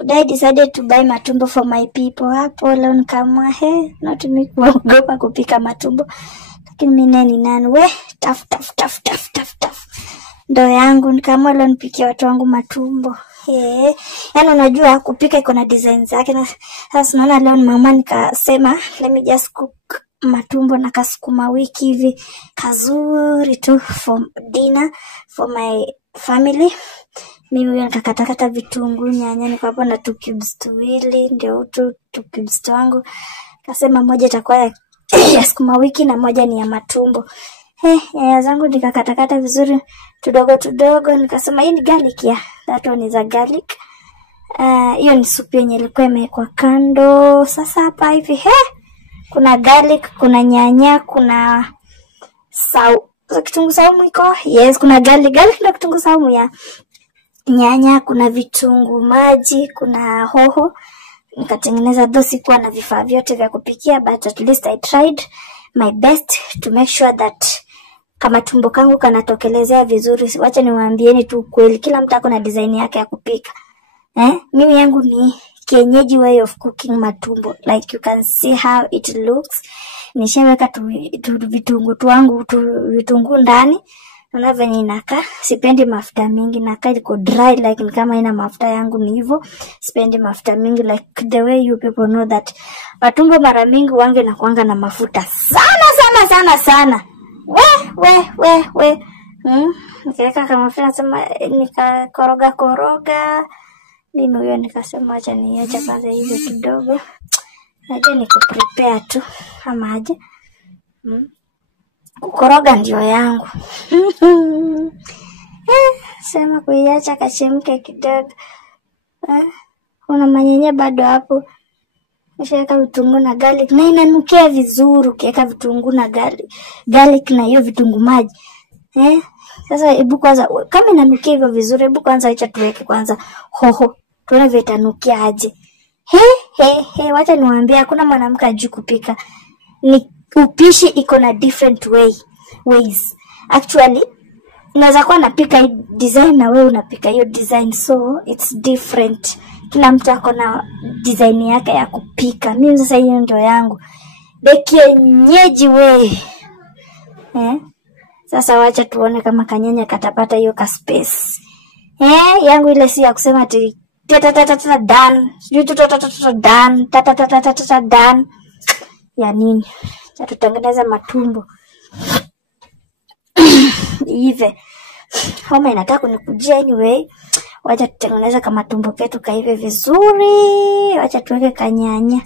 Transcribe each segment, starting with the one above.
Today I decided to buy matumbo for my people. Hapo leo nikamwa not me kuogopa kupika matumbo. Lakini mimi ni nani we taf. Ndo yangu nikamwa leo nipikie watu wangu matumbo. Yaani unajua kupika iko na design zake na sasa naona leo ni mama nikasema let me just cook matumbo na kasukuma wiki hivi kazuri tu for dinner for my family. Mimi nikakatakata vitunguu, nyanya, nikapo na 2 cubes tuwili, ndio 2 cubes wangu. Kasema moja itakuwa ya sukuma wiki na moja ni ya matumbo. Nyanya zangu nikakatakata vizuri tudogo, nikasema hii ni garlic ya. That one is a garlic. Hiyo ni supu yenye ilikuwa imewekwa kando. Sasa hapa hivi kuna garlic, kuna nyanya, kuna kitunguu saumu iko. Yes, kuna garlic na kitunguu saumu ya nyanya, kuna vitunguu maji, kuna hoho. Nikatengeneza dosi kwa na vifaa vyote vya kupikia, but at least I tried my best to make sure that kama tumbo kangu kanatokelezea vizuri. Wacha niwaambieni tu kweli, kila mtu akona design yake ya kupika. Mimi yangu ni kienyeji way of cooking matumbo. Like you can see how it looks. Nishaweka vitunguu ndani. Naona venye inakaa. Sipendi mafuta mingi, inakaa iko dry like kama ina mafuta yangu ni hivyo. Sipendi mafuta mingi like the way you people know that matumbo mara mingi wange na kuanga na mafuta sana. We. Nikaweka kama mafuta nasema nikakoroga. Mimi huyo nikasema acha niache kwanza hivi kidogo. Naje niko prepare tu ama aje. Kukoroga ndio yangu. Sema kuiacha kachemke kidogo. Kuna manyenye bado hapo. Nishaweka vitunguu na garlic na inanukia vizuri ukiweka vitunguu na garlic na hiyo vitunguu maji. Sasa hebu kwanza kama inanukia hivyo vizuri, hebu kwanza acha tuweke kwanza hoho. Tuone vitanukia aje. Wacha niwaambie hakuna mwanamke ajui kupika. Ni upishi iko na different ways. Actually, unaweza kuwa napika hii design na wewe unapika hiyo design, so it's different. Kila mtu ako na design yake ya kupika. Mimi sasa hiyo ndio yangu. The kienyeji way. Sasa wacha tuone kama kanyanya katapata hiyo ka space. Yangu ile si ya kusema ati done. Sijui done. Ya nini? Tutengeneza matumbo. Hivi. Homa inataka kunikujia anyway. Wacha tutengeneza kama tumbo ketu kaive vizuri. Wacha tuweke kanyanya.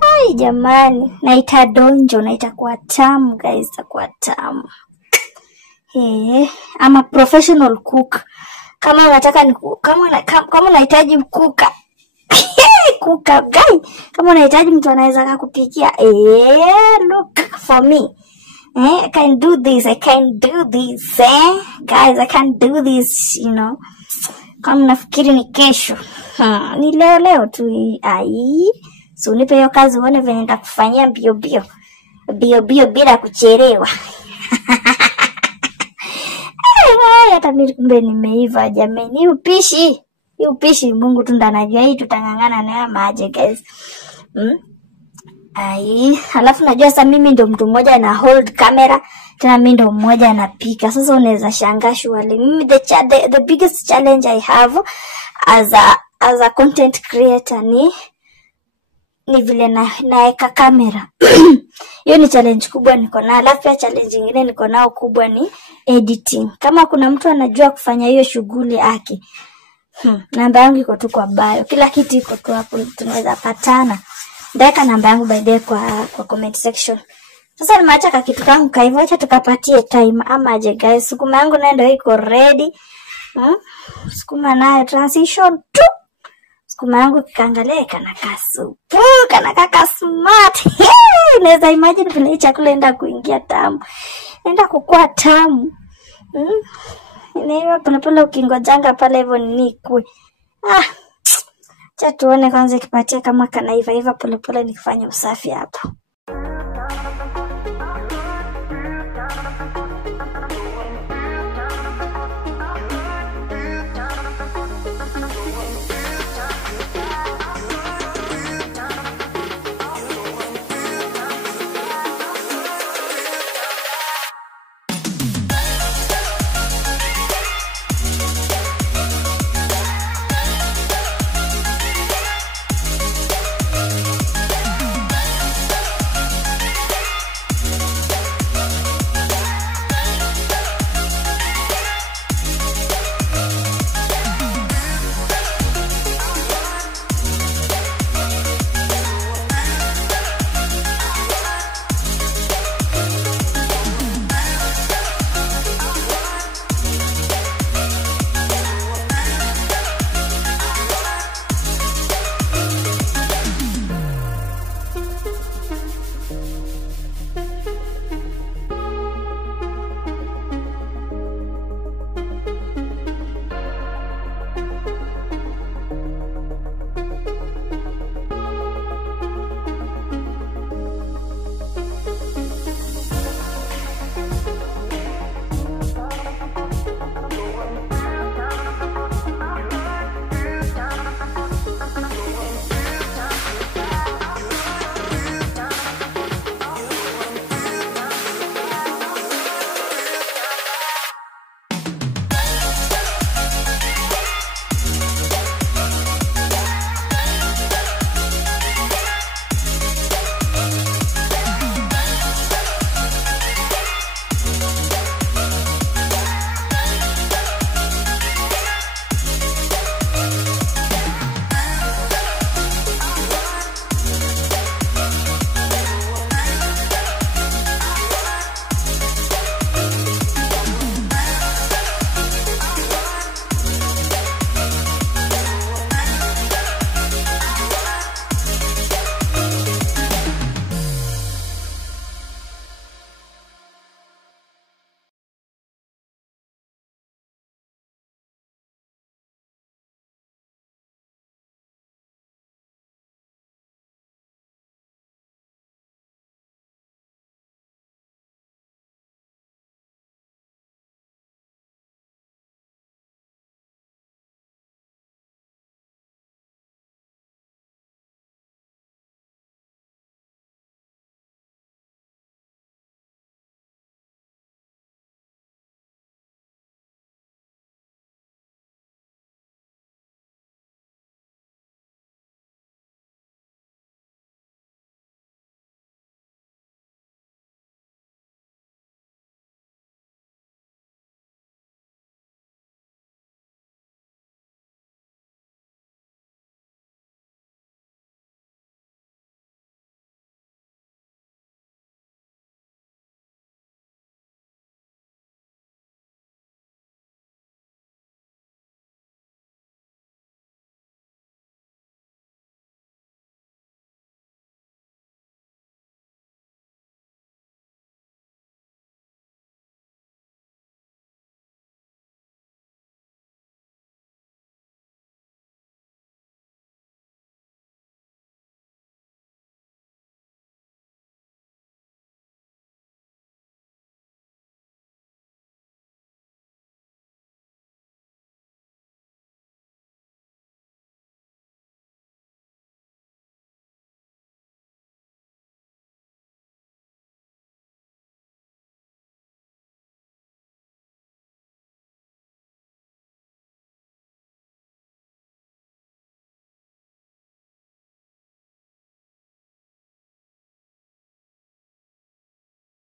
Ai jamani, na itadonjo na itakuwa tamu guys, itakuwa tamu. I'm a professional cook. Kama unataka kama unahitaji kuka guy, kama unahitaji mtu anaweza kukupikia, look for me. I can do this. Guys, I can do this, you know. Kama nafikiri ni kesho. Ni leo tu. So nipe hiyo kazi uone venye nitakufanyia bio bila kuchelewa. Hata mimi kumbe nimeiva jamani. Hii upishi Mungu tu ndo anajua, hii tutangangana nayo maje guys. Halafu najua sasa mimi ndo mtu mmoja na hold camera, tena mimi ndo mmoja anapika. Sasa unaweza shangaa shwali. Mimi the biggest challenge I have as a content creator ni vile naeka kamera. Hiyo ni challenge kubwa niko na. Alafu pia challenge nyingine niko nao kubwa ni editing. Kama kuna mtu anajua kufanya hiyo shughuli yake, namba yangu iko tu kwa bio. Kila kitu iko tu hapo, tunaweza patana. Ndeka namba yangu by the kwa comment section. Sasa nimeacha kitu kangu kaivo, acha tukapatie time ama aje guys. Sukuma yangu nayo ndio iko ready. Sukuma nayo transition tu. Sukuma yangu kikaangalia kana kasupu, kana kaka smart. Unaweza imagine vile chakula enda kuingia tamu. Enda kukua tamu. Inaiva pole ukingojanga pale hivyo nikwe. Acha tuone kwanza kipatia kama kanaiva pole nikifanya usafi hapo.